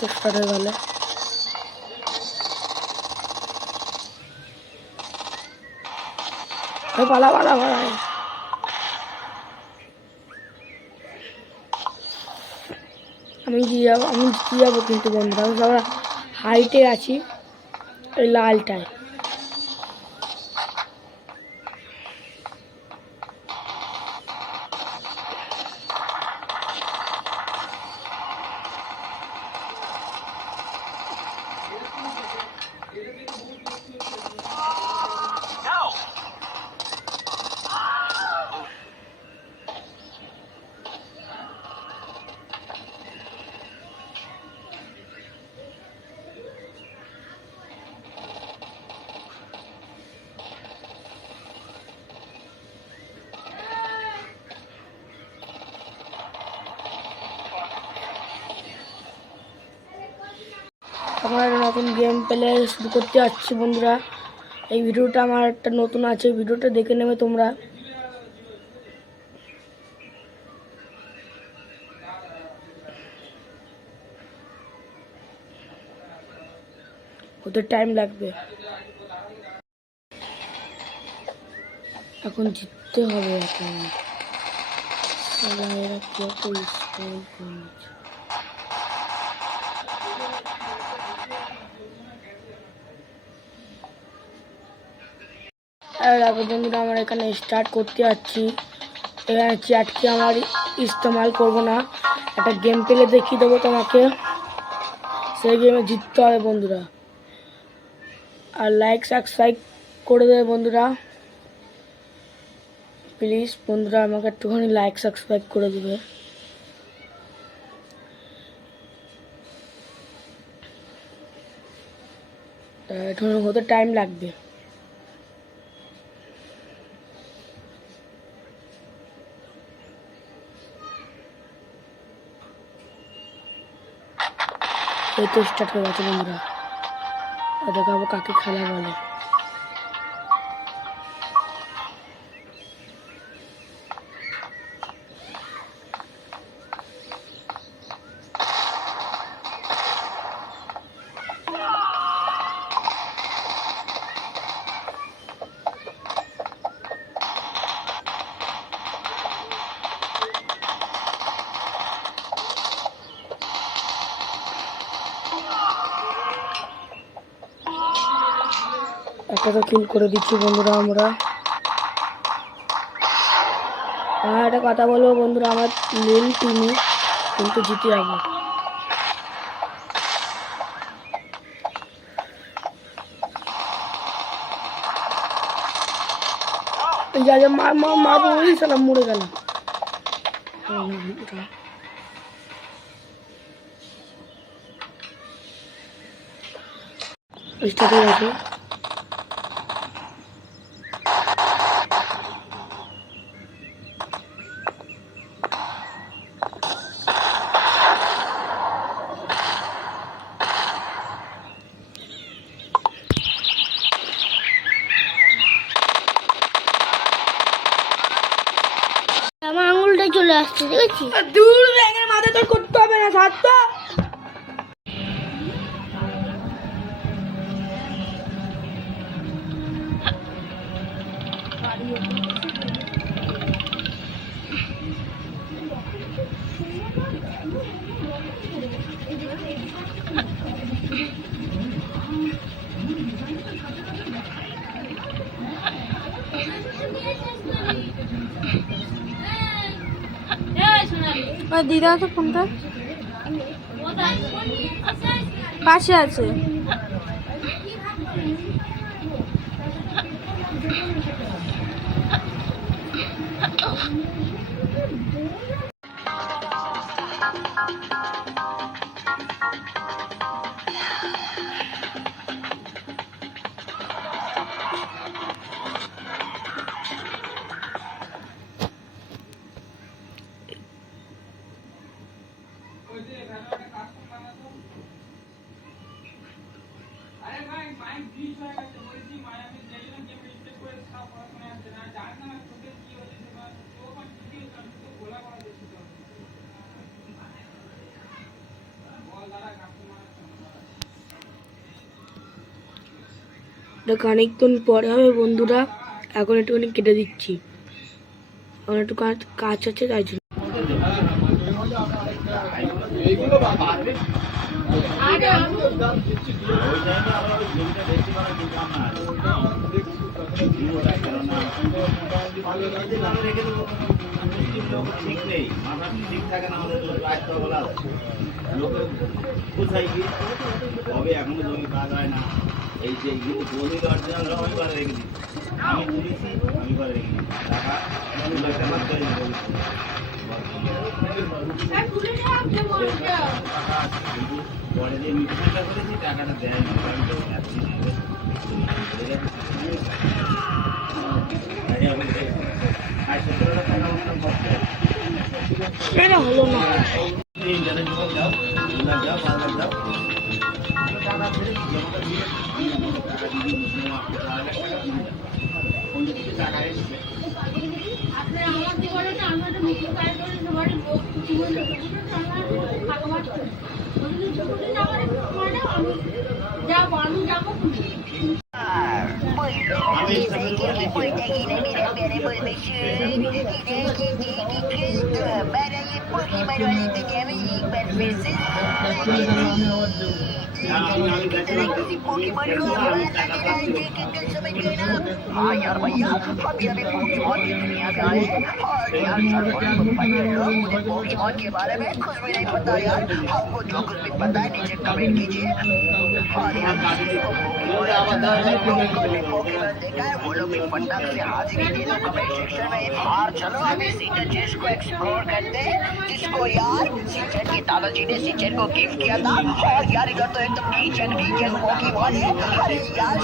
তো স্টার্ট হয়ে গেল। পালা পালা পালা, আমি জিতে যাবো কিন্তু বন্ধুরা। আমি সবাই হাইটে আছি, ওই লালটায়। আমার একটা নতুন গেম প্লে শুরু করতে যাচ্ছি বন্ধুরা। এই ভিডিওটা আমার একটা নতুন আছে, ভিডিওটা দেখে নেবে তোমরা। ওদের টাইম লাগবে, এখন জিততে হবে। এখন এরা কত স্কোর করেছে। দেখো বন্ধুরা, আমার এখানে স্টার্ট করতে যাচ্ছি। এখানে চ্যাটকে আমার ইস্তেমাল করবো না, একটা গেম প্লে দেখিয়ে দেবো তোমাকে, সেই গেমে জিততে হবে বন্ধুরা। আর লাইক সাবস্ক্রাইব করে দেবে বন্ধুরা, প্লিজ বন্ধুরা আমাকে একটুখানি লাইক সাবস্ক্রাইব করে দেবে। এখন হতে টাইম লাগবে। এই তো স্টার্ট হয়ে গেছে বন্ধুরা, দেখাবো কাকে খেলা বলে। একটা তো কিল করে দিচ্ছি বন্ধুরা আমরা। একটা কথা বলবো বন্ধুরা, আমার নীল টিমই কিন্তু জিতে যাবো। এই যা যা মারবো, ওই সালাম মরে গেল। স্টার্ট হয়ে গেছে। আমার আঙুলটা চলে আসছে, দেখেছিস? দূর ব্যাঙের মাথা তোর করতে হবে না, ছাড়তো। দিদা তো ফোনটা পাশে আছে। এটা খানিকক্ষণ পরে হবে বন্ধুরা। এখন একটুখানি কেটে দিচ্ছি, এখন একটু কাজ আছে তাই জন্য। ঠিক নেই, মাথা ঠিক থাকে না, আমাদের রাখতে বলা কোথায় কি হবে, এখনো জমি কাজ হয় না। এই যে জমি অরিজিনাল আমি করে রেখে দিচ্ছি, আমি তুলেছি আমি করে রেখে দিচ্ছি, টাকা 2 লাখ টাকা করে পরে যে মিটিংটা করেছি টাকাটা দেয় এটা হলো না। যাও 2 লাখ যাও 5 লাখ যাও টাকা ছেড়ে জমাটা দিয়ে টাকা দিয়ে টাকা এসছে। আমার জীবনে আমরা তো মিটিং করে সবার লোক জীবন যাবো আমি যাবো हाँ यार भैया अभी अभी पोकेमॉन की दुनिया में आए हैं और यार मुझे पोकेमॉन के बारे में कुछ भी नहीं पता यार। आपको जो कुछ भी पता है नीचे कमेंट कीजिए। और यार पोकेमॉन देखा है वो लोग भी फटाक से हाजिरी दे दो कमेंट सेक्शन में। और चलो अभी सीजन चेस को एक्सप्लोर करते हैं, जिसको यार सीजन के दादाजी ने सीजन को गिफ्ट किया था। और यार इधर तो एकदम कीचन पोकेमॉन है। अरे यार